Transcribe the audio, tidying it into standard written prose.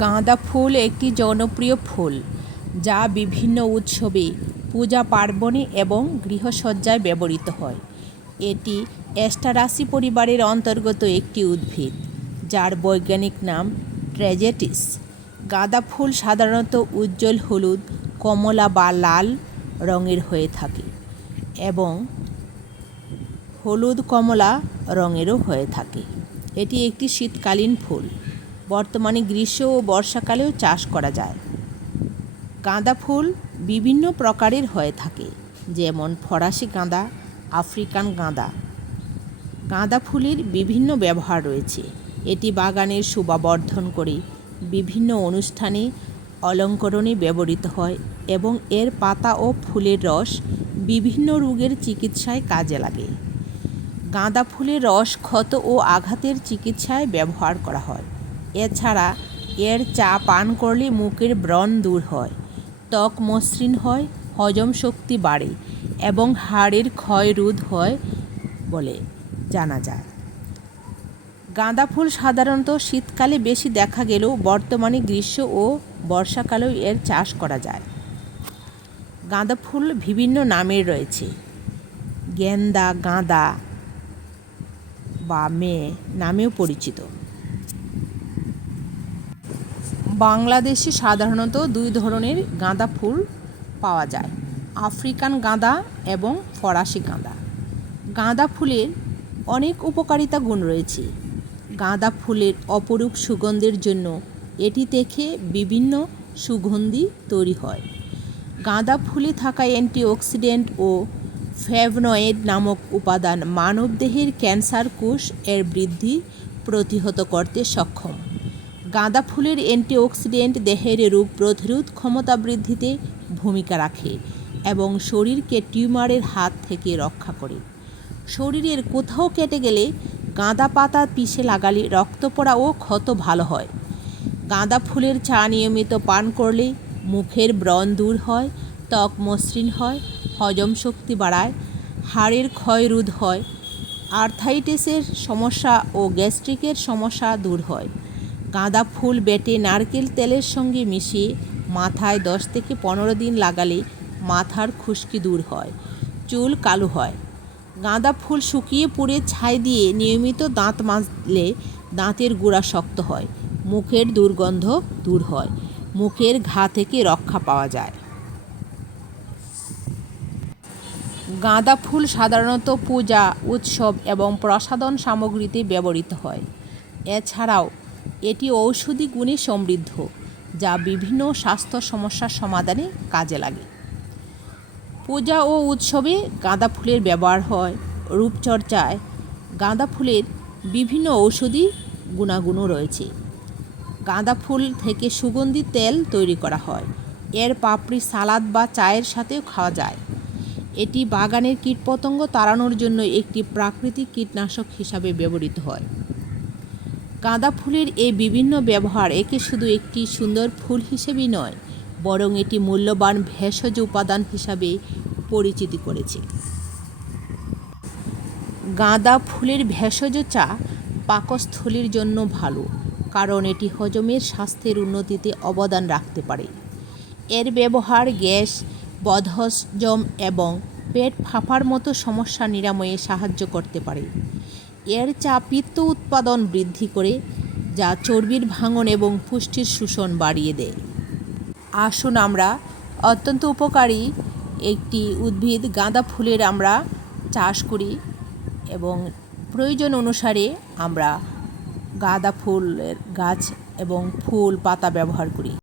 গাঁদা ফুল একটি জনপ্রিয় ফুল যা বিভিন্ন উৎসবে, পূজা পার্বণে এবং গৃহসজ্জায় ব্যবহৃত হয়। এটি অ্যাস্টারাসি পরিবারের অন্তর্গত একটি উদ্ভিদ যার বৈজ্ঞানিক নাম ট্র্যাজেটিস। গাঁদা ফুল সাধারণত উজ্জ্বল হলুদ, কমলা বা লাল রঙের হয়ে থাকে এবং হলুদ কমলা রঙেরও হয়ে থাকে। এটি একটি শীতকালীন ফুল। বর্তমানে গ্রীষ্ম ও বর্ষাকালেও চাষ করা যায়। গাঁদা ফুল বিভিন্ন প্রকারের হয়ে থাকে, যেমন ফরাসি গাঁদা, আফ্রিকান গাঁদা। গাঁদা ফুলের বিভিন্ন ব্যবহার রয়েছে। এটি বাগানের শোভা বর্ধন করে, বিভিন্ন অনুষ্ঠানে অলঙ্করণে ব্যবহৃত হয় এবং এর পাতা ও ফুলের রস বিভিন্ন রোগের চিকিৎসায় কাজে লাগে। গাঁদা ফুলের রস ক্ষত ও আঘাতের চিকিৎসায় ব্যবহার করা হয়। এছাড়া এর চা পান করলে মুখের ব্রণ দূর হয়, ত্বক মসৃণ হয়, হজম শক্তি বাড়ে এবং হাড়ের ক্ষয় রোধ হয় বলে জানা যায়। গাঁদা ফুল সাধারণত শীতকালে বেশি দেখা গেলেও বর্তমানে গ্রীষ্ম ও বর্ষাকালেও এর চাষ করা যায়। গাঁদা ফুল বিভিন্ন নামের রয়েছে। গেন্দা, গাঁদা বা মেয়ে নামেও পরিচিত। বাংলাদেশে সাধারণত দুই ধরনের গাঁদা ফুল পাওয়া যায়, আফ্রিকান গাঁদা এবং ফরাসি গাঁদা। গাঁদা ফুলের অনেক উপকারিতা গুণ রয়েছে। গাঁদা ফুলের অপরূপ সুগন্ধের জন্য এটি থেকে বিভিন্ন সুগন্ধি তৈরি হয়। গাঁদা ফুলে থাকা অ্যান্টিঅক্সিডেন্ট ও ফ্ল্যাভোনয়েড নামক উপাদান মানবদেহের ক্যান্সার কোষ এর বৃদ্ধি প্রতিহত করতে সক্ষম। গাঁদা ফুলের অ্যান্টিঅক্সিডেন্ট দেহের রোগ প্রতিরোধ ক্ষমতা বৃদ্ধিতে ভূমিকা রাখে এবং শরীরকে টিউমারের হাত থেকে রক্ষা করে। শরীরের কোথাও কেটে গেলে গাঁদা পাতা পিষে লাগালে রক্ত পড়া ও ক্ষত ভালো হয়। গাঁদা ফুলের চা নিয়মিত পান করলে মুখের ব্রণ দূর হয়, ত্বক মসৃণ হয়, হজম শক্তি বাড়ায়, হাড়ের ক্ষয় রোধ হয়, আর্থ্রাইটিসের সমস্যা ও গ্যাস্ট্রিকের সমস্যা দূর হয়। গাঁদা ফুল বেটে নারকেল তেলের সঙ্গে মিশিয়ে মাথায় 10 থেকে 15 দিন লাগালে মাথার খুশকি দূর হয়, চুল কালো হয়। গাঁদা ফুল শুকিয়ে পুড়ে ছাই দিয়ে নিয়মিত দাঁত মাজলে দাঁতের গোড়া শক্ত হয়, মুখের দুর্গন্ধ দূর হয়, মুখের ঘা থেকে রক্ষা পাওয়া যায়। গাঁদা ফুল সাধারণত পূজা, উৎসব এবং প্রসাধন সামগ্রীতে ব্যবহৃত হয়। এছাড়াও এটি ঔষধি গুণে সমৃদ্ধ, যা বিভিন্ন স্বাস্থ্য সমস্যার সমাধানে কাজে লাগে। পূজা ও উৎসবে গাঁদা ফুলের ব্যবহার হয়। রূপচর্চায় গাঁদা ফুলের বিভিন্ন ঔষধি গুণাগুণও রয়েছে। গাঁদা ফুল থেকে সুগন্ধি তেল তৈরি করা হয়। এর পাপড়ি সালাদ বা চায়ের সাথেও খাওয়া যায়। এটি বাগানের কীটপতঙ্গ তাড়ানোর জন্য একটি প্রাকৃতিক কীটনাশক হিসাবে ব্যবহৃত হয়। গাঁদা ফুলের এই বিভিন্ন ব্যবহার একে শুধু একটি সুন্দর ফুল হিসেবেই নয়, বরং এটি মূল্যবান ভেষজ উপাদান হিসাবে পরিচিতি করেছে। গাঁদা ফুলের ভেষজ চা পাকস্থলীর জন্য ভালো, কারণ এটি হজমের স্বাস্থ্যের উন্নতিতে অবদান রাখতে পারে। এর ব্যবহার গ্যাস, বদহজম এবং পেট ফাঁপার মতো সমস্যা নিরাময়ে সাহায্য করতে পারে। এর চা পিত্ত উৎপাদন বৃদ্ধি করে, যা চর্বির ভাঙন এবং পুষ্টির শোষণ বাড়িয়ে দেয়। আসুন আমরা অত্যন্ত উপকারী একটি উদ্ভিদ গাঁদা ফুলের আমরা চাষ করি এবং প্রয়োজন অনুসারে আমরা গাঁদা ফুলের গাছ এবং ফুল পাতা ব্যবহার করি।